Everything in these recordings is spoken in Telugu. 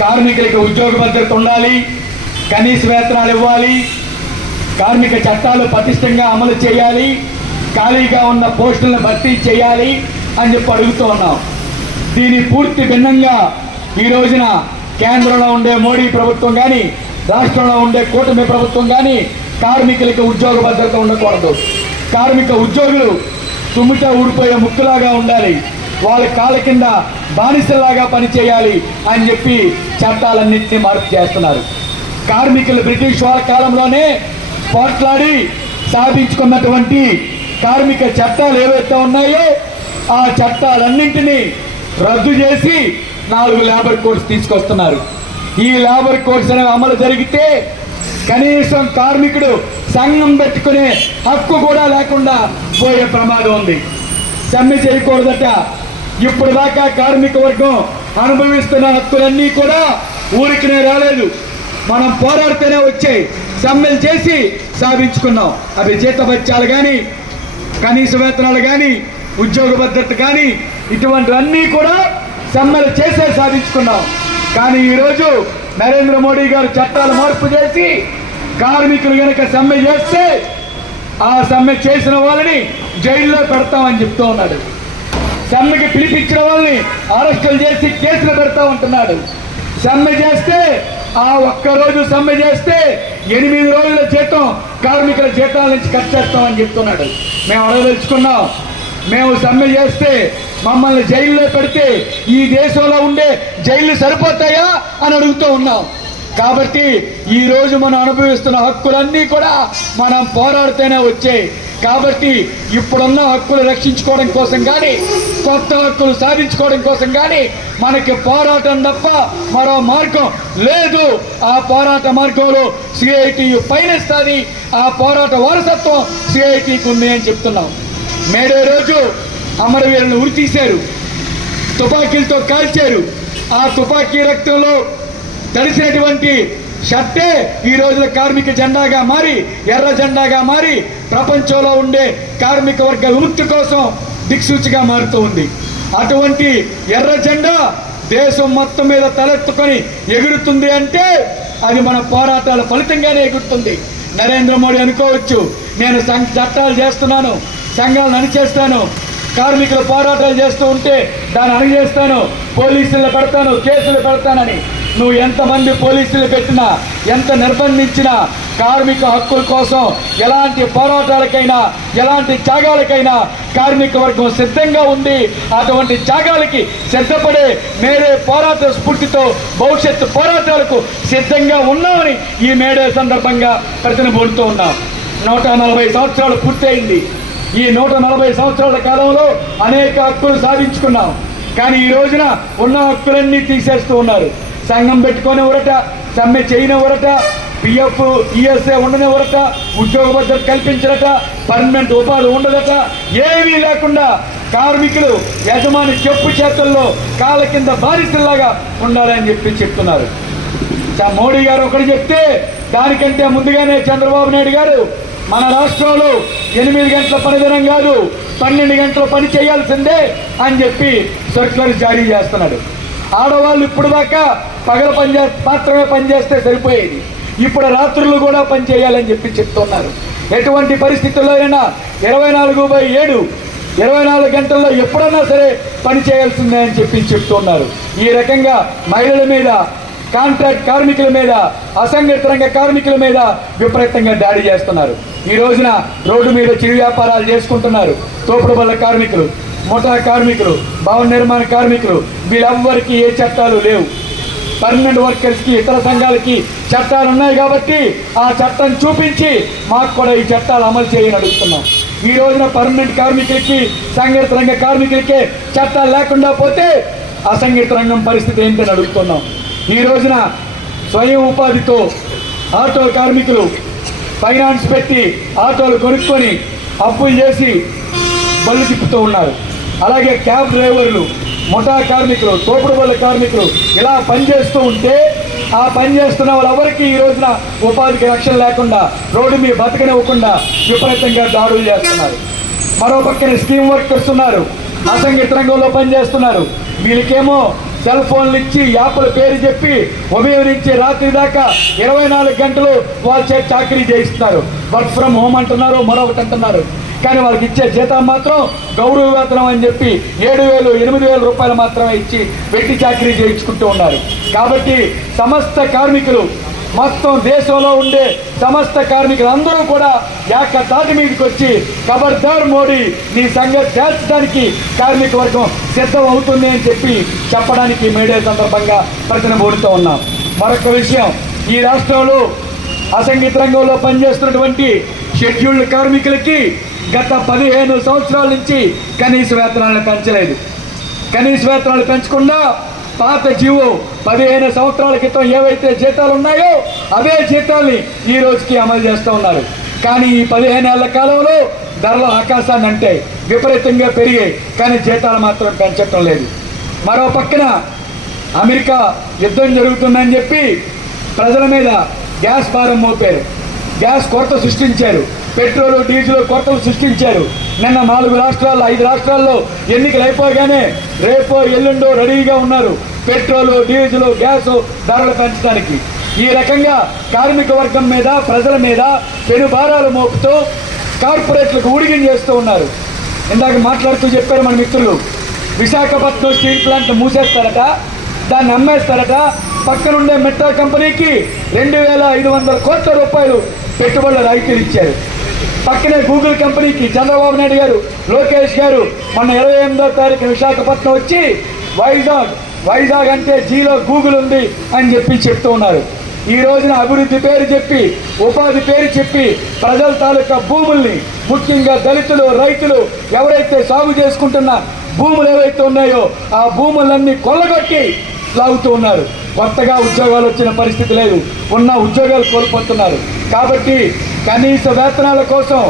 కార్మికులకు ఉద్యోగ భద్రత ఉండాలి, కనీస వేతనాలు ఇవ్వాలి, కార్మిక చట్టాలు పటిష్టంగా అమలు చేయాలి, ఖాళీగా ఉన్న పోస్టులను భర్తీ చేయాలి అని చెప్పి అడుగుతూ ఉన్నాం. దీని పూర్తి భిన్నంగా ఈ రోజున కేంద్రంలో ఉండే మోడీ ప్రభుత్వం కానీ, రాష్ట్రంలో ఉండే కూటమి ప్రభుత్వం కానీ కార్మికులకు ఉద్యోగ భద్రత ఉండకూడదు. కార్మిక ఉద్యోగులు తుమ్ముట ఊడిపోయే ముక్కులాగా ఉండాలి, వాళ్ళ కాళ్ళ కింద బానిసలాగా పనిచేయాలి అని చెప్పి చట్టాలన్నింటినీ మార్పు చేస్తున్నారు. కార్మికులు బ్రిటిష్ వాళ్ళ కాలంలోనే పోట్లాడి సాధించుకున్నటువంటి కార్మిక చట్టాలు ఏవైతే ఉన్నాయో ఆ చట్టాలన్నింటినీ రద్దు చేసి 4 లేబర్ కోడ్స్ తీసుకొస్తున్నారు. ఈ లేబర్ కోడ్స్ అనేవి అమలు జరిగితే కనీసం కార్మికుడు సంఘం పెట్టుకునే హక్కు కూడా లేకుండా పోయే ప్రమాదం ఉంది. సమ్మె చేయకూడదట. ఇప్పుడు దాకా కార్మిక వర్గం అనుభవిస్తున్న హక్కులన్నీ కూడా ఊరికినే రాలేదు, మనం పోరాడితేనే వచ్చాయి. సమ్మెలు చేసి సాధించుకున్నాం. అవి జీతభత్యాలు కానీ, కనీస వేతనాలు కానీ, ఉద్యోగ భద్రత కానీ, ఇటువంటివన్నీ కూడా సమ్మెలు చేసే సాధించుకున్నాం. కానీ ఈరోజు నరేంద్ర మోడీ గారు చట్టాలు మార్పు చేసి కార్మికులు కనుక సమ్మె చేస్తే ఆ సమ్మె చేసిన వాళ్ళని జైల్లో పెడతామని చెప్తూ ఉన్నాడు. సమ్మెకి పిలిపించిన వాళ్ళని అరెస్టులు చేసి కేసులు పెడతా ఉంటున్నాడు. సమ్మె చేస్తే ఆ ఒక్కరోజు సమ్మె చేస్తే 8 రోజుల జీతం కార్మికుల జీతాల నుంచి కట్ చేస్తామని చెప్తున్నాడు. మేము అడగదలుచుకున్నాం, మేము సమ్మె చేస్తే మమ్మల్ని జైల్లో పెడితే ఈ దేశంలో ఉండే జైళ్లు సరిపోతాయా అని అడుగుతూ ఉన్నాం. కాబట్టి ఈ రోజు మనం అనుభవిస్తున్న హక్కులన్నీ కూడా మనం పోరాడితేనే వచ్చాయి. కాబట్టి ఇప్పుడున్న హక్కులు రక్షించుకోవడం కోసం కానీ, కొత్త హక్కులు సాధించుకోవడం కోసం కానీ మనకి పోరాటం తప్ప మరో మార్గం లేదు. ఆ పోరాట మార్గంలో సిఐటియు పయనిస్తుంది. ఆ పోరాట వారసత్వం సిఐటికి ఉంది అని చెప్తున్నాం. మేడే రోజు అమరవీరులను ఉరి తీశారు, తుపాకీలతో కాల్చారు. ఆ తుపాకీ రక్తంలో తడిసినటువంటి షర్టే ఈ రోజున కార్మిక జెండాగా మారి, ఎర్ర జెండాగా మారి ప్రపంచంలో ఉండే కార్మిక వర్గ విముక్తి కోసం దిక్సూచిగా మారుతూ ఉంది. అటువంటి ఎర్ర జెండా దేశం మొత్తం మీద తలెత్తుకొని ఎగురుతుంది అంటే అది మన పోరాటాల ఫలితంగానే ఎగురుతుంది. నరేంద్ర మోడీ అనుకోవచ్చు, నేను చట్టాలు చేస్తున్నాను, సంఘాలను అణిచేస్తాను, కార్మికులు పోరాటాలు చేస్తూ ఉంటే దాన్ని అణిచేస్తాను, పోలీసులు పెడతాను, కేసులు పెడతానని. నువ్వు ఎంతమంది పోలీసులు పెట్టినా, ఎంత నిర్బంధించినా కార్మిక హక్కుల కోసం ఎలాంటి పోరాటాలకైనా, ఎలాంటి త్యాగాలకైనా కార్మిక వర్గం సిద్ధంగా ఉంది. అటువంటి త్యాగాలకి సిద్ధపడే మేడే పోరాట స్ఫూర్తితో భవిష్యత్తు పోరాటాలకు సిద్ధంగా ఉన్నామని ఈ మేడే సందర్భంగా ప్రతినిబోడుతూ ఉన్నాం. 140 సంవత్సరాలు పూర్తయింది. ఈ 140 సంవత్సరాల కాలంలో అనేక హక్కులు సాధించుకున్నాం. కానీ ఈ రోజున ఉన్న హక్కులన్నీ తీసేస్తూ ఉన్నారు. సంఘం పెట్టుకునే ఊరట, సమ్మె చేయనివ్వరట, పిఎఫ్ ఈఎస్ఏ ఉండనివ్వరట, ఉద్యోగ భద్రత కల్పించరట, పర్మనెంట్ ఉపాధి ఉండదట. ఏమీ లేకుండా కార్మికులు యజమాని చెప్పు చేతుల్లో కాళ్ళ కింద బానిసల్లాగా ఉండాలని చెప్తున్నారు. మోడీ గారు ఒకటి చెప్తే దానికంటే ముందుగానే చంద్రబాబు నాయుడు గారు మన రాష్ట్రంలో 8 గంటల పనిదినం కాదు 12 గంటల పని చేయాల్సిందే అని చెప్పి సర్క్యులర్ జారీ చేస్తున్నాడు. ఆడవాళ్ళు ఇప్పుడు దాకా పగల మాత్రమే పనిచేస్తే సరిపోయేది, ఇప్పుడు రాత్రులు కూడా పని చేయాలని చెప్పి చెప్తున్నారు. ఎటువంటి పరిస్థితుల్లో అయినా 24/7 24 గంటల్లో ఎప్పుడైనా సరే పని చేయాల్సిందే అని చెప్పి చెప్తున్నారు. ఈ రకంగా మహిళల మీద, కాంట్రాక్ట్ కార్మికుల మీద, అసంఘటిత రంగ కార్మికుల మీద విపరీతంగా దాడి చేస్తున్నారు. ఈ రోజున రోడ్డు మీద చిరు వ్యాపారాలు చేసుకుంటున్నారు. తోపుడు బళ్ళ కార్మికులు, ముఠా కార్మికులు, భవన నిర్మాణ కార్మికులు, వీళ్ళెవ్వరికి ఏ చట్టాలు లేవు. పర్మనెంట్ వర్కర్స్కి, ఇతర సంఘాలకి చట్టాలు ఉన్నాయి కాబట్టి ఆ చట్టం చూపించి మాకు కూడా ఈ చట్టాలు అమలు చేయని అడుగుతున్నాం. ఈ రోజున పర్మనెంట్ కార్మికులకి, సంఘటిత రంగ కార్మికులకే చట్టాలు లేకుండా పోతే అసంఘటిత రంగం పరిస్థితి ఏంటని అడుగుతున్నాం. ఈ రోజున స్వయం ఉపాధితో ఆటో కార్మికులు ఫైనాన్స్ పెట్టి ఆటోలు కొనుక్కొని అప్పులు చేసి బళ్ళు తిప్పుతూ ఉన్నారు. అలాగే క్యాబ్ డ్రైవర్లు, ముఠా కార్మికులు, తోపుడు బళ్ళ కార్మికులు ఇలా పనిచేస్తూ ఉంటే ఆ పనిచేస్తున్న వాళ్ళెవరికి ఈ రోజున ఉపాధికి రక్షణ లేకుండా, రోడ్డు మీద బతకనివ్వకుండా విపరీతంగా దాడులు చేస్తున్నారు. మరో పక్కన స్కీమ్ వర్కర్స్ ఉన్నారు, అసంఘటిత రంగంలో పనిచేస్తున్నారు. వీళ్ళకేమో సెల్ ఫోన్లు ఇచ్చి యాప్ల పేరు చెప్పి ఉదయం నుంచి రాత్రి దాకా 24 గంటలు వాళ్ళ చేత చాకరీ చేయిస్తున్నారు. వర్క్ ఫ్రమ్ హోమ్ అంటున్నారు, మరొకటి అంటున్నారు. కానీ వాళ్ళకి ఇచ్చే జీతం మాత్రం గౌరవ వేతనం అని చెప్పి 7,000 8,000 రూపాయలు మాత్రమే ఇచ్చి వెట్టి చాకరీ చేయించుకుంటూ ఉన్నారు. కాబట్టి సమస్త కార్మికులు, మొత్తం దేశంలో ఉండే సమస్త కార్మికులు అందరూ కూడా ఏకతాటి మీదకి వచ్చి ఖబర్దార్ మోడీ, నీ సంగతి తేల్చడానికి కార్మిక వర్గం సిద్ధం అవుతుంది అని చెప్పడానికి మీడియా సందర్భంగా ప్రతినబోడుతూ ఉన్నాం. మరొక విషయం, ఈ రాష్ట్రంలో అసంఘిత రంగంలో పనిచేస్తున్నటువంటి షెడ్యూల్డ్ కార్మికులకి గత 15 సంవత్సరాల నుంచి కనీస వేతనాలను పెంచలేదు. కనీస వేతనాలు పెంచకుండా పాత జీవో 15 సంవత్సరాల క్రితం ఏవైతే జీతాలు ఉన్నాయో అవే జీతాల్ని ఈ రోజుకి అమలు చేస్తూ ఉన్నారు. కానీ ఈ 15 ఏళ్ల కాలంలో ధరలు ఆకాశాన్ని అంటే విపరీతంగా పెరిగాయి, కానీ జీతాలు మాత్రం పెంచటం లేదు. మరో పక్కన అమెరికా యుద్ధం జరుగుతుందని చెప్పి ప్రజల మీద గ్యాస్ భారం మోపారు, గ్యాస్ కొరత సృష్టించారు, పెట్రోలు డీజిల్ కొరతలు సృష్టించారు. నిన్న 4 రాష్ట్రాల్లో 5 రాష్ట్రాల్లో ఎన్నికలు అయిపోగానే రేపో ఎల్లుండో రెడీగా ఉన్నారు పెట్రోలు డీజిల్ గ్యాస్ ధరలు పెంచడానికి. ఈ రకంగా కార్మిక వర్గం మీద ప్రజల మీద పెనుభారాలు మోపుతూ కార్పొరేట్లకు ఊడిగం చేస్తూ ఉన్నారు. ఇందాక మాట్లాడుతూ చెప్పారు మన మిత్రులు, విశాఖపట్నం స్టీల్ ప్లాంట్ మూసేస్తారట, దాన్ని అమ్మేస్తారట. పక్కనుండే మెట్రో కంపెనీకి 2,500 కోట్ల రూపాయలు పెట్టుబడుల రాయితీలు ఇచ్చారు. పక్కనే గూగుల్ కంపెనీకి చంద్రబాబు నాయుడు గారు, లోకేష్ గారు మొన్న 28వ తారీఖు విశాఖపట్నం వచ్చి వైజాగ్ అంటే జీలో గూగుల్ ఉంది అని చెప్తూ ఉన్నారు. ఈ రోజున అభివృద్ధి పేరు చెప్పి, ఉపాధి పేరు చెప్పి ప్రజల తాలూకా భూముల్ని, ముఖ్యంగా దళితులు రైతులు ఎవరైతే సాగు చేసుకుంటున్న భూములు ఏవైతే ఉన్నాయో ఆ భూములన్నీ కొల్లగొట్టి లాగుతూ ఉన్నారు. కొత్తగా ఉద్యోగాలు వచ్చిన పరిస్థితి లేదు, ఉన్న ఉద్యోగాలు కోల్పోతున్నారు. కాబట్టి కనీస వేతనాల కోసం,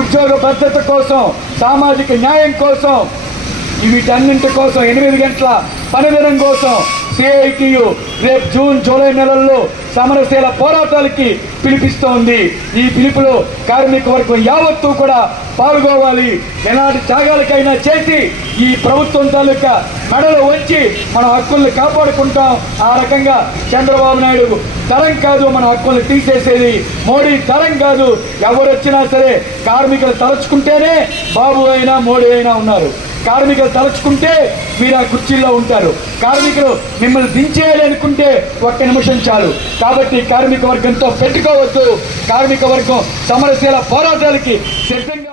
ఉద్యోగ భద్రత కోసం, సామాజిక న్యాయం కోసం, వీటన్నింటి కోసం 8 గంటల పనిదినం కోసం సిఐటియు రేపు జూన్ జూలై నెలల్లో సమరశీల పోరాటాలకి పిలిపిస్తోంది. ఈ పిలుపులో కార్మిక వర్గం యావత్తూ కూడా పాల్గొవాలి. ఎలాంటి త్యాగాలకైనా చేసి ఈ ప్రభుత్వం తాలూకా మెడలు వంచి మన హక్కుల్ని కాపాడుకుంటాం. ఆ రకంగా చంద్రబాబు నాయుడు తరం కాదు మన హక్కుల్ని తీసేసేది, మోడీ తరం కాదు. ఎవరు వచ్చినా సరే కార్మికులు తలుచుకుంటేనే బాబు అయినా మోడీ అయినా ఉన్నారు. కార్మికులు తలుచుకుంటే మీరు ఆ కుర్చీల్లో ఉంటారు. కార్మికులు మిమ్మల్ని దించేయాలి అనుకుంటే 1 నిమిషం చాలు. కాబట్టి కార్మిక వర్గంతో పెట్టుకోవద్దు. కార్మిక వర్గం సమరశీల పోరాటాలకి సిద్ధంగా